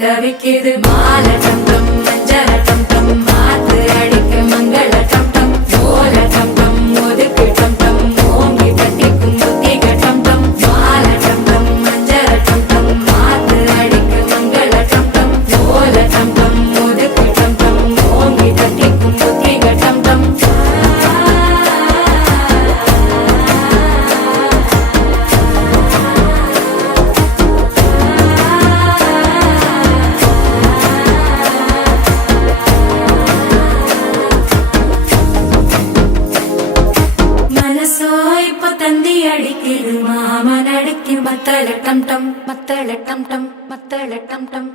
தவிக்குது மாலை டம் டம் மஞ்சள டம் டம் மாத்து அடிக்க மங்கள டம் டம் ஓல டம் டம் ஒதுக்கு டம் டம் ஓங்கி தட்டிக்கும் புத்திக டம் டம் மாலை டம் டம் மஞ்சள டம் டம் மாத்து அடிக்க மங்கள டம் டம் ஓல டம் டம் ஒதுக்கு டம் டம் ஓங்கி தட்டிக்கும் புத்திக டம் டம் மனசோ இப்ப தந்தி அடிக்குது மாமன் அடிக்கு மத்தள டம் டம் மத்தள டம் டம் மத்தள டம் டம்